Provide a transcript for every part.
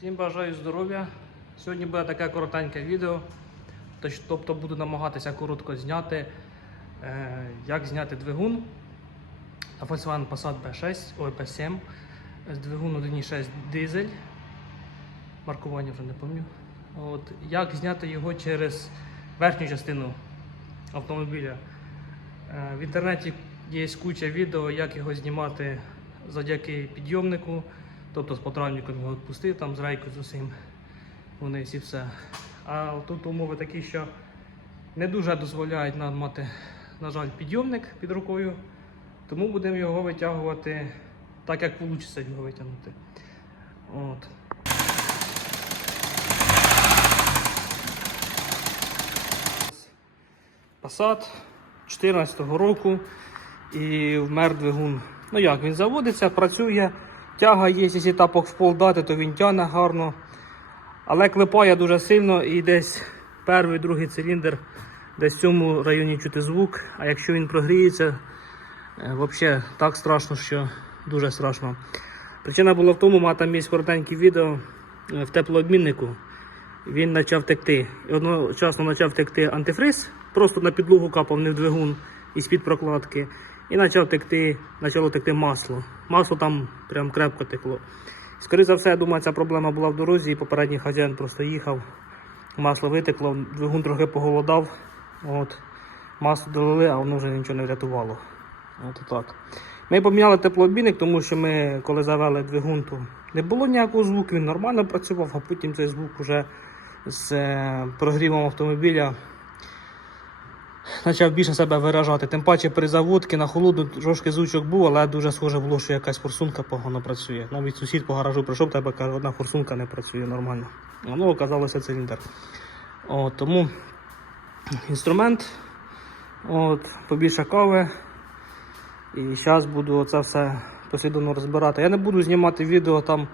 Всім бажаю здоров'я. Сьогодні буде таке коротеньке відео. Тобто буду намагатися коротко зняти, е, як зняти двигун на Volkswagen Passat B6, ой, B7. З Двигун 1.6 дизель. Маркування вже не пам'ятаю. Як зняти його через верхню частину автомобіля. Е, В інтернеті є куча відео, як його знімати завдяки підйомнику. Тобто з потравником його відпустив, там з рейкою з усім вниз і все. А тут умови такі, що не дуже дозволяють нам мати, на жаль, підйомник під рукою. Тому будемо його витягувати так, як вийде його витягнути. От. Passat 14 року і вмер двигун. Ну як, він заводиться, працює, тяга є, якщо тапок в пол дати, то він тягне гарно. Але клепає дуже сильно і десь перший, другий циліндр, десь в цьому районі чути звук. А якщо він прогріється, взагалі так страшно, що дуже страшно. Причина була в тому, там є коротеньке відео е, в теплообміннику. Він почав текти. І одночасно почав текти антифриз, просто на підлогу капав не в двигун із-під прокладки. І почав текти, почало текти масло. Масло там прям крепко текло. Скоріше за все, я думаю, ця проблема була в дорозі, і попередній хазяїн просто їхав. Масло витекло, двигун трохи поголодав. От. Масло долили, а воно вже нічого не врятувало. От так. Ми поміняли теплообмінник, тому що ми, коли завели двигун, то не було ніякого звуку, він нормально працював, а потім цей звук вже з е, прогрівом автомобіля почав більше себе виражати. Тим паче при заводці на холоду трошки звучок був, але дуже схоже було, що якась форсунка погано працює. Навіть сусід по гаражу прийшов, тебе каже, одна форсунка не працює нормально. Воно оказалося циліндр. От, тому інструмент, от, побільше кави. І зараз буду це все послідовно розбирати. Я не буду знімати відео, там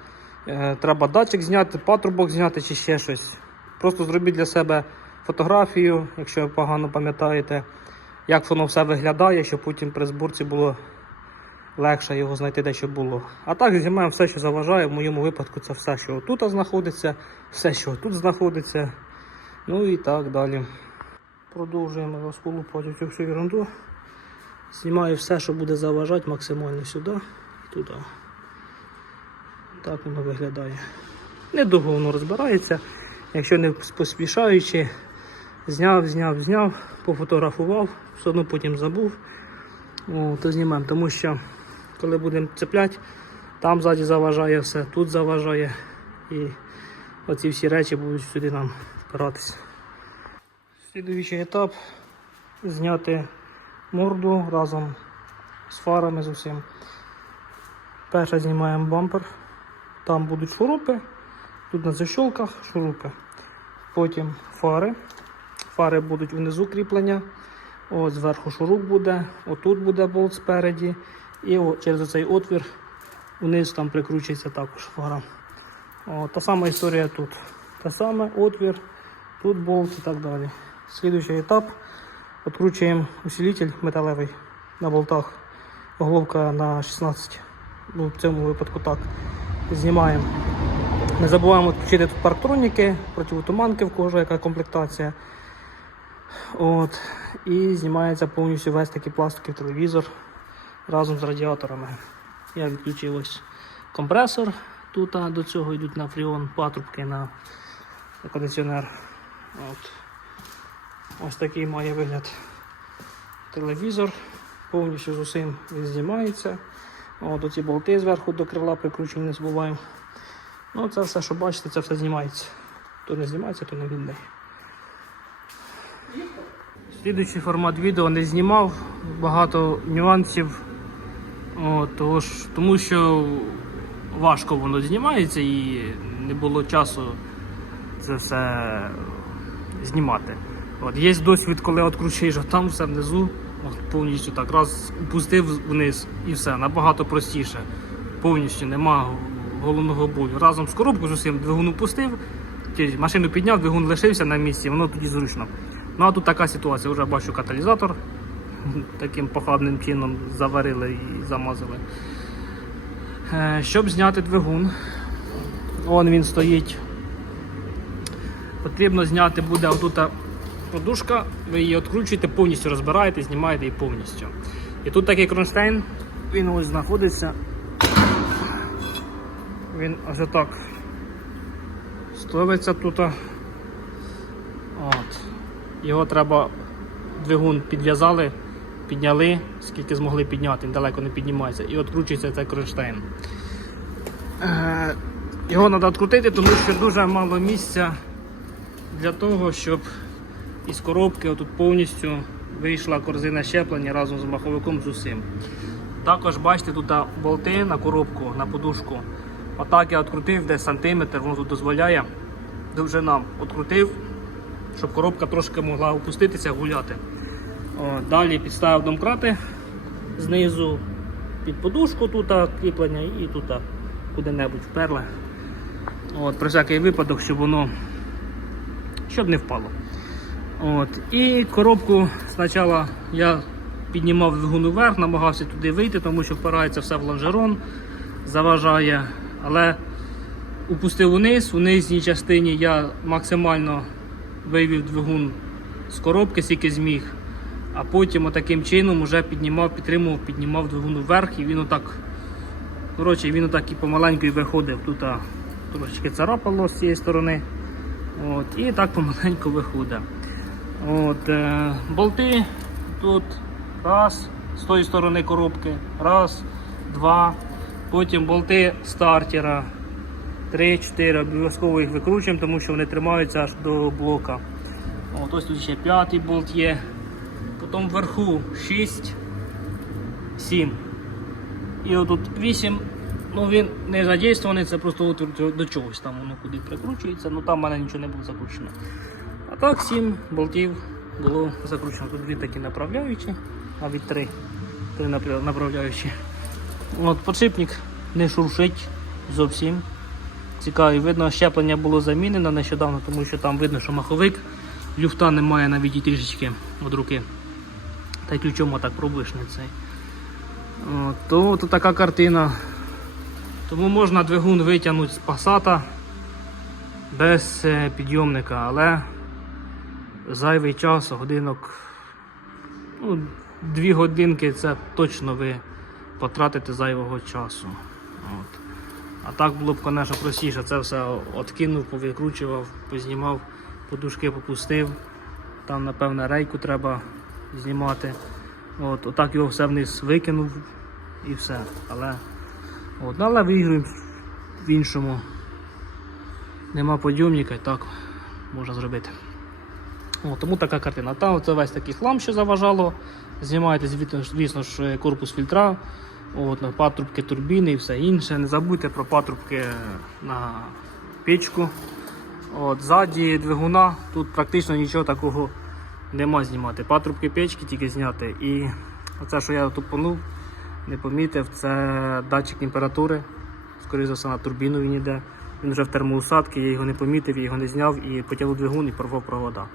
е, треба датчик зняти, патрубок зняти чи ще щось. Просто зробіть для себе фотографію, якщо ви погано пам'ятаєте, як воно все виглядає, щоб потім при зборці було легше його знайти, де що було. А так знімаємо все, що заважає. В моєму випадку це все, що тут знаходиться, все, що тут знаходиться. Ну і так далі. Продовжуємо розколупати цю всю ерунду. Знімаю все, що буде заважати максимально сюди і туди. Так воно виглядає. Недовго воно розбирається. Якщо не поспішаючи, зняв, зняв, зняв, пофотографував, все одно потім забув, то знімаємо. Тому що коли будемо цепляти, там ззаді заважає все, тут заважає. І оці всі речі будуть сюди нам впиратися. Слідуючий етап зняти морду разом з фарами з усім. Перше знімаємо бампер. Там будуть шурупи. Тут на защолках шурупи. Потім фари. Фари будуть внизу кріплення. Ось зверху шуруп буде, отут буде болт спереді. І о, через цей отвір вниз там прикручується також фара. О, та сама історія тут. Та саме отвір, тут болт і так далі. Слідуючий етап. Откручуємо усилитель металевий на болтах. Головка на 16. Ну, в цьому випадку так. Знімаємо. Не забуваємо відключити тут парктроніки, противотуманки в кого яка комплектація. От. І знімається повністю весь такий пластиків телевізор разом з радіаторами. Я відключив ось компресор. Тут а до цього йдуть на фріон патрубки на кондиціонер. От. Ось такий має вигляд телевізор. Повністю з усім він знімається. От оці болти зверху до крила прикручені, не забуваємо. Ну, це все, що бачите, це все знімається. То не знімається, то не видно. Слідуючий формат відео не знімав, багато нюансів. Того ж, тому що важко воно знімається і не було часу це все знімати. От, є досвід, коли відкручуєш, там все внизу, от, повністю так, раз опустив вниз і все, набагато простіше. Повністю нема головного болю. Разом з коробкою з усім двигун опустив, машину підняв, двигун лишився на місці, воно тоді зручно. Ну а тут така ситуація, вже бачу каталізатор таким похабним чином заварили і замазали. Е, Щоб зняти двигун, Вон він стоїть. Потрібно зняти буде отут подушка, ви її відкручуєте, повністю розбираєте, знімаєте її повністю. І тут такий кронштейн, він ось знаходиться. Він ось так ставиться тут. От. Його треба двигун підв'язали, підняли, скільки змогли підняти, далеко не піднімається, і відкручується цей кронштейн. Е, Його треба відкрутити, тому що дуже мало місця для того, щоб із коробки отут повністю вийшла корзина щеплення разом з маховиком з усім. Також бачите, тут болти на коробку, на подушку. Отак я відкрутив десь сантиметр, воно тут дозволяє. Довжина відкрутив, щоб коробка трошки могла опуститися, гуляти. О, далі підставив домкрати знизу під подушку, тут кріплення і тут куди-небудь вперли. От, Про всякий випадок, щоб воно щоб не впало. От. І коробку спочатку я піднімав двигун вверх, намагався туди вийти, тому що впирається все в лонжерон, заважає. Але упустив униз, у нижній частині я максимально вивів двигун з коробки, скільки зміг. А потім отаким чином вже піднімав, підтримував, піднімав двигун вверх і він отак. Коротше, він отак і помаленьку і виходив. Тут а, трошечки царапало з цієї сторони. От, і так помаленьку виходить. От, е, болти тут раз, з тої сторони коробки, раз, два. Потім болти стартера. 3-4 обов'язково їх викручуємо, тому що вони тримаються аж до блока. От ось тут ще п'ятий болт є. Потім вверху 6, 7. І отут 8. Ну він не задействований, це просто до чогось там воно куди прикручується, ну там в мене нічого не було закручено. А так 7 болтів було закручено. Тут дві такі направляючі, навіть три, три направляючі. От Подшипник не шуршить зовсім. Цікавий, видно, щеплення було замінено нещодавно, тому що там видно, що маховик, люфта немає навіть і трішечки від руки. Та й ключом отак пробуєш на цей. То, то така картина. Тому можна двигун витягнути з пасата без е, підйомника, але зайвий час, годинок, ну, дві годинки це точно ви потратите зайвого часу. От. А так було б, звісно, простіше. Це все откинув, повикручував, познімав, подушки попустив. Там, напевно, рейку треба знімати. От, отак його все вниз викинув і все. Але, от, ну, але виграємо в іншому. Нема подйомника і так можна зробити. От, тому така картина. Там це весь такий хлам, що заважало. Знімаєте, звісно ж, корпус фільтра, от, на патрубки турбіни і все інше. Не забудьте про патрубки на печку. От, ззаді двигуна тут практично нічого такого нема знімати. Патрубки печки тільки зняти. І оце, що я тупанув, не помітив, це датчик температури. Скоріше за все на турбіну він йде. Він вже в термоусадці, я його не помітив, я його не зняв і потягнув двигун і порвав провода.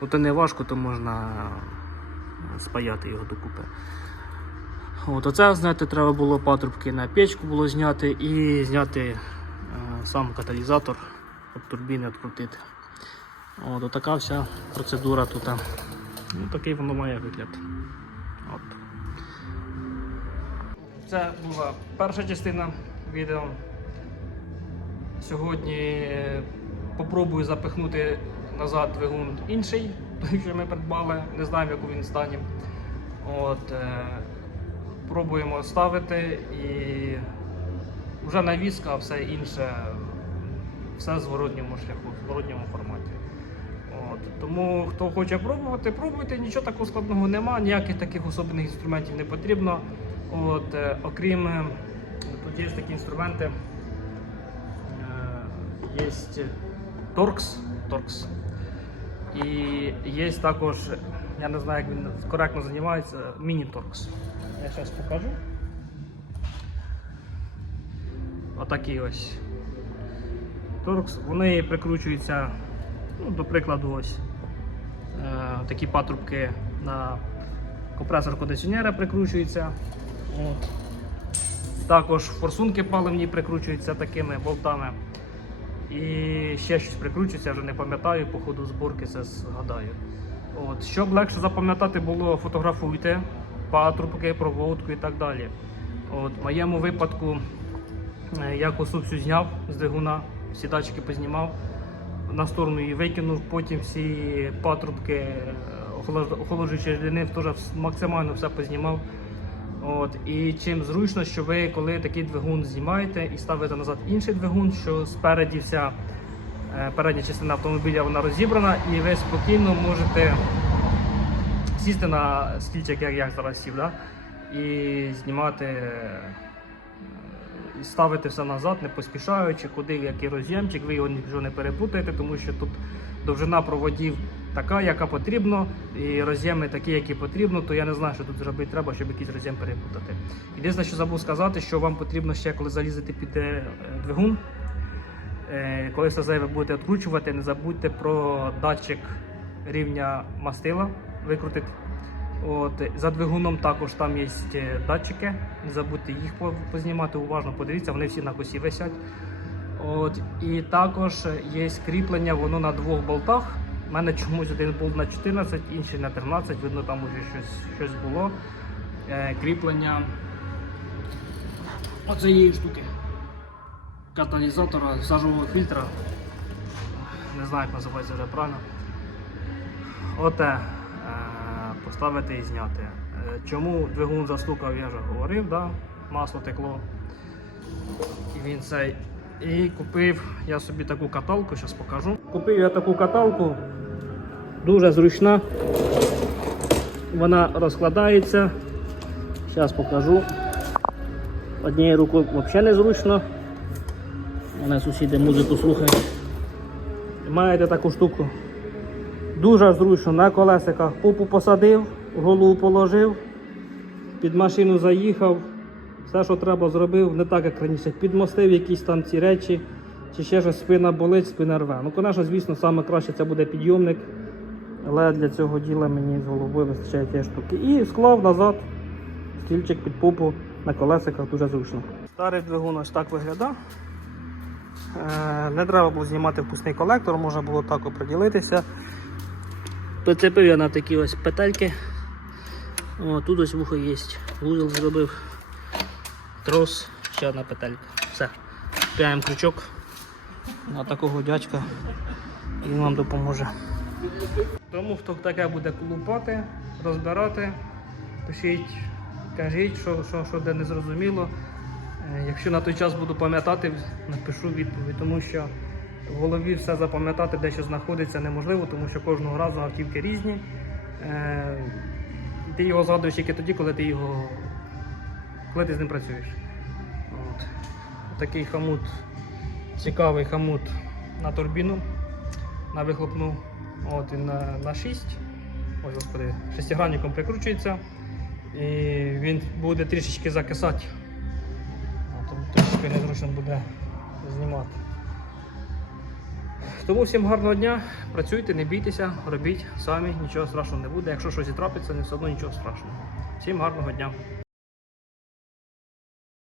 Ну, не важко, то можна спаяти його докупи. От, оце, знаєте, треба було патрубки на печку було зняти і зняти е, сам каталізатор від турбіни відкрутити. От, отака вся процедура тут. Ну, такий воно має вигляд. От. Це була перша частина відео. Сьогодні е, попробую запихнути назад двигун інший, той, що ми придбали, не знаємо, в якому він стані. От, е, пробуємо ставити і вже навіска, а все інше, все в зворотньому шляху, в зворотньому форматі. От, тому хто хоче пробувати, пробуйте, нічого такого складного нема, ніяких таких особливих інструментів не потрібно. От, е, окрім е, тут є такі інструменти. Е, Є Torx, Torx. І є також, я не знаю, як він коректно займається, міні-торкс. Я зараз покажу. Отакі ось. Торкс, вони прикручуються, ну, до прикладу, ось е, такі патрубки на компресор кондиціонера прикручуються. От. Також форсунки паливні прикручуються такими болтами. і ще щось прикручується, я вже не пам'ятаю, по ходу зборки це згадаю. От. Щоб легше запам'ятати було, фотографуйте патрубки, проводку і так далі. От. В моєму випадку е, я косу всю зняв з двигуна, всі датчики познімав, на сторону її викинув, потім всі патрубки, е, охолоджуючі рідини теж максимально все познімав. От, і чим зручно, що ви коли такий двигун знімаєте і ставите назад інший двигун, що спереді вся передня частина автомобіля вона розібрана, і ви спокійно можете сісти на стільчик, як я зараз сів, да? і знімати, е, і ставити все назад, не поспішаючи, куди який роз'ємчик, ви його нічого не перепутаєте, тому що тут довжина проводів така, яка потрібно, і роз'єми такі, які потрібно, то я не знаю, що тут зробити треба, щоб якийсь роз'єм перепутати. Єдине, що забув сказати, що вам потрібно ще, коли залізете під е, двигун, е, коли все зайве будете відкручувати, не забудьте про датчик рівня мастила викрутити. От, за двигуном також там є е, датчики, не забудьте їх познімати уважно, подивіться, вони всі на косі висять. От, і також є кріплення, воно на двох болтах. У мене чомусь один болт на 14, інший на 13, видно, там уже щось, щось було. Е, кріплення оцієї штуки. Каталізатора сажового фільтра. Не знаю, як називається вже правильно. Оте е, поставити і зняти. Е, Чому двигун застукав, я вже говорив, да? масло текло. І він цей. І купив я собі таку каталку, зараз покажу. Купив я таку каталку, дуже зручна. Вона розкладається. Зараз покажу. Однією рукою взагалі не зручно. У мене сусіди музику слухають. Маєте таку штуку. Дуже зручно на колесиках попу посадив, голову положив, під машину заїхав, все, що треба, зробив, не так, як раніше, підмостив якісь там ці речі, чи ще щось спина болить, спина рве. Ну, звісно, звісно, саме краще це буде підйомник, але для цього діла мені з головою вистачає тієї штуки. І склав назад стільчик під попу на колесиках дуже зручно. Старий двигун ось так виглядає. Е, Не треба було знімати впускний колектор, можна було так оприділитися. Прицепив я на такі ось петельки. О, тут ось вухо є. Вузол зробив. Трос, ще одна петелька. Все. П'яємо крючок на такого дядька і він вам допоможе. Тому хто таке буде колупати, розбирати, пишіть, кажіть, що, що, що де не зрозуміло. Е, Якщо на той час буду пам'ятати, напишу відповідь, тому що в голові все запам'ятати, де що знаходиться, неможливо, тому що кожного разу автівки різні. Е, Ти його згадуєш тільки тоді, коли ти його коли ти з ним працюєш. От. Такий хамут, цікавий хамут на турбіну, на вихлопну. От, він на, на 6. Ой, господи, шестигранником прикручується. І він буде трішечки закисати. Трішки незручно буде знімати. Тому всім гарного дня, працюйте, не бійтеся, робіть самі, нічого страшного не буде. Якщо щось і трапиться, не все одно нічого страшного. Всім гарного дня.